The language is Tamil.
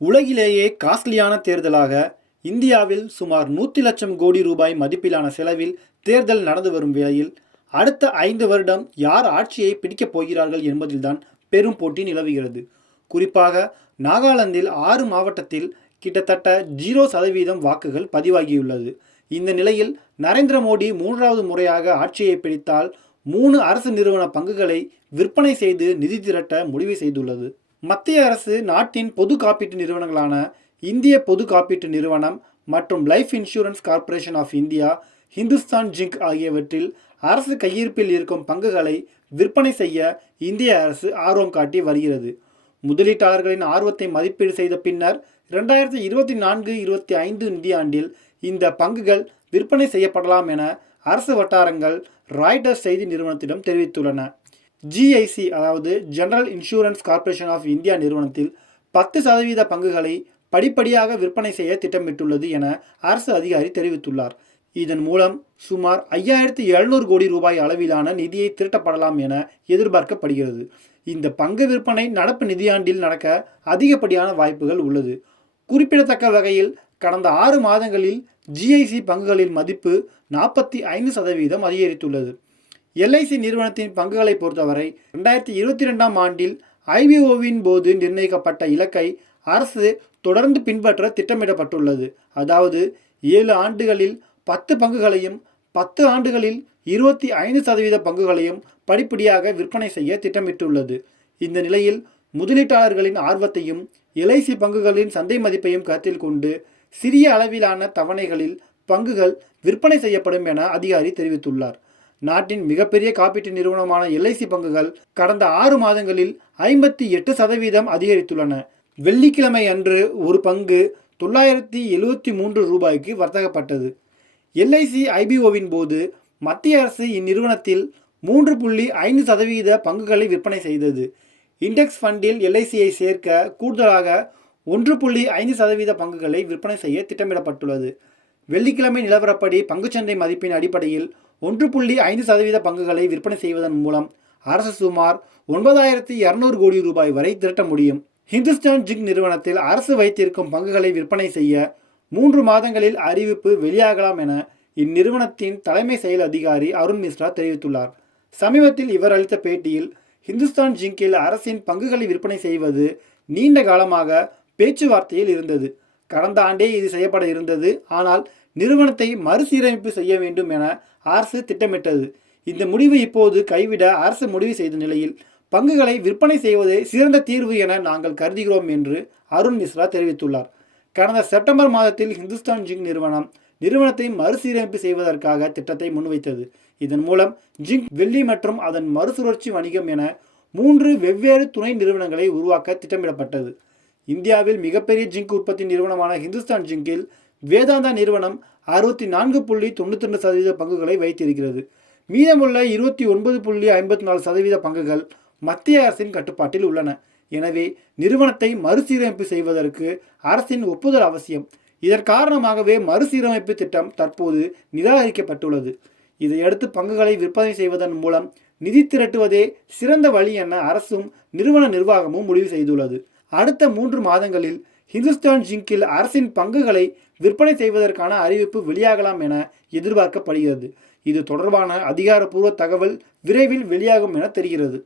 உலகிலேயே காஸ்ட்லியான தேர்தலாக இந்தியாவில் சுமார் 100 லட்சம் கோடி ரூபாய் மதிப்பிலான செலவில் தேர்தல் நடந்து வரும் வேளையில் அடுத்த 5 வருடம் யார் ஆட்சியை பிடிக்கப் போகிறார்கள் என்பதில்தான் பெரும் போட்டி நிலவுகிறது. குறிப்பாக நாகாலாந்தில் 6 மாவட்டத்தில் கிட்டத்தட்ட 0% வாக்குகள் பதிவாகியுள்ளது. இந்த நிலையில் நரேந்திர மோடி 3வது முறையாக ஆட்சியை பிடித்தால் 3 அரசு நிறுவன பங்குகளை விற்பனை செய்து நிதி திரட்ட முடிவு செய்துள்ளது. மத்திய அரசு நாட்டின் பொது காப்பீட்டு நிறுவனங்களான இந்திய பொது காப்பீட்டு நிறுவனம் மற்றும் Life Insurance Corporation of India, Hindustan Zinc ஆகியவற்றில் அரசு கையிருப்பில் இருக்கும் பங்குகளை விற்பனை செய்ய இந்திய அரசு ஆர்வம் காட்டி வருகிறது. முதலீட்டாளர்களின் ஆர்வத்தை மதிப்பீடு செய்த பின்னர் 2024-25 நிதியாண்டில் இந்த பங்குகள் விற்பனை செய்யப்படலாம் என அரசு வட்டாரங்கள் ராய்டர்ஸ் செய்தி நிறுவனத்திடம் தெரிவித்துள்ளன. ஜிஐசி அதாவது General Insurance Corporation of India நிறுவனத்தில் 10% பங்குகளை படிப்படியாக விற்பனை செய்ய திட்டமிட்டுள்ளது என அரசு அதிகாரி தெரிவித்துள்ளார். இதன் மூலம் சுமார் 5700 கோடி ரூபாய் அளவிலான நிதியை திரட்டப்படலாம் என எதிர்பார்க்கப்படுகிறது. இந்த பங்கு விற்பனை நடப்பு நிதியாண்டில் நடக்க அதிகப்படியான வாய்ப்புகள் உள்ளது. குறிப்பிடத்தக்க வகையில் கடந்த 6 மாதங்களில் ஜிஐசி பங்குகளின் மதிப்பு 45% அதிகரித்துள்ளது. எல்ஐசி நிறுவனத்தின் பங்குகளை பொறுத்தவரை 2022ஆம் ஆண்டில் ஐபிஓவின் போது நிர்ணயிக்கப்பட்ட இலக்கை அரசு தொடர்ந்து பின்பற்ற திட்டமிடப்பட்டுள்ளது. அதாவது 7 ஆண்டுகளில் 10 பங்குகளையும் 10 ஆண்டுகளில் 25% பங்குகளையும் படிப்படியாக விற்பனை செய்ய திட்டமிட்டுள்ளது. இந்த நிலையில் முதலீட்டாளர்களின் ஆர்வத்தையும் எல்ஐசி பங்குகளின் சந்தை மதிப்பையும் கருத்தில் கொண்டு சிறிய அளவிலான தவணைகளில் பங்குகள் விற்பனை செய்யப்படும் என அதிகாரி தெரிவித்துள்ளார். நாட்டின் மிகப்பெரிய காப்பீட்டு நிறுவனமான எல்ஐசி பங்குகள் கடந்த 6 மாதங்களில் 58% அதிகரித்துள்ளன. வெள்ளிக்கிழமை அன்று ஒரு பங்கு 973 ரூபாய்க்கு வர்த்தகப்பட்டது. எல்ஐசி ஐபிஓவின் போது மத்திய அரசு இந்நிறுவனத்தில் 3.5% பங்குகளை விற்பனை செய்தது. இண்டெக்ஸ் ஃபண்டில் எல்ஐசியை சேர்க்க கூடுதலாக 1.5% பங்குகளை விற்பனை செய்ய திட்டமிடப்பட்டுள்ளது. வெள்ளிக்கிழமை நிலவரப்படி பங்குச்சந்தை மதிப்பின் அடிப்படையில் 1.5% பங்குகளை விற்பனை செய்வதன் மூலம் அரசு சுமார் 9200 கோடி ரூபாய் வரை திரட்ட முடியும். ஹிந்துஸ்தான் ஜிங்க் நிறுவனத்தில் அரசு வைத்திருக்கும் பங்குகளை விற்பனை செய்ய 3 மாதங்களில் அறிவிப்பு வெளியாகலாம் என இந்நிறுவனத்தின் தலைமை செயல் அதிகாரி அருண் மிஸ்ரா தெரிவித்துள்ளார். சமீபத்தில் இவர் அளித்த பேட்டியில் ஹிந்துஸ்தான் ஜிங்கில் அரசின் பங்குகளை விற்பனை செய்வது நீண்ட காலமாக பேச்சுவார்த்தையில் இருந்தது. கடந்த ஆண்டே இது செய்யப்பட இருந்தது. ஆனால் நிறுவனத்தை மறுசீரமைப்பு செய்ய வேண்டும் என அரசு திட்டமிட்டது. இந்த முடிவு இப்போது கைவிட அரசு முடிவு செய்த நிலையில் பங்குகளை விற்பனை செய்வதே சிறந்த தீர்வு என நாங்கள் கருதுகிறோம் என்று அருண் மிஸ்ரா தெரிவித்துள்ளார். கடந்த செப்டம்பர் மாதத்தில் ஹிந்துஸ்தான் ஜிங்க் நிறுவனத்தை மறுசீரமைப்பு செய்வதற்காக திட்டத்தை முன்வைத்தது. இதன் மூலம் ஜிங்க், வெள்ளி மற்றும் அதன் மறுசுழற்சி வணிகம் என 3 வெவ்வேறு துணை நிறுவனங்களை உருவாக்க திட்டமிடப்பட்டது. இந்தியாவில் மிகப்பெரிய ஜிங்க் உற்பத்தி நிறுவனமான ஹிந்துஸ்தான் ஜிங்கில் வேதாந்தா நிறுவனம் 64.92% பங்குகளை வைத்திருக்கிறது. மீதமுள்ள 29.54% பங்குகள் மத்திய அரசின் கட்டுப்பாட்டில் உள்ளன. எனவே நிறுவனத்தை மறுசீரமைப்பு செய்வதற்கு அரசின் ஒப்புதல் அவசியம். இதன் காரணமாகவே மறுசீரமைப்பு திட்டம் தற்போது நிராகரிக்கப்பட்டுள்ளது. இதையடுத்து பங்குகளை விற்பனை செய்வதன் மூலம் நிதி திரட்டுவதே சிறந்த வழி என அரசும் நிறுவன நிர்வாகமும் முடிவு செய்துள்ளது. அடுத்த 3 மாதங்களில் ஹிந்துஸ்தான் ஜிங்கில் அரசின் பங்குகளை விற்பனை செய்வதற்கான அறிவிப்பு வெளியாகலாம் என எதிர்பார்க்கப்படுகிறது. இது தொடர்பான அதிகாரப்பூர்வ தகவல் விரைவில் வெளியாகும் என தெரிகிறது.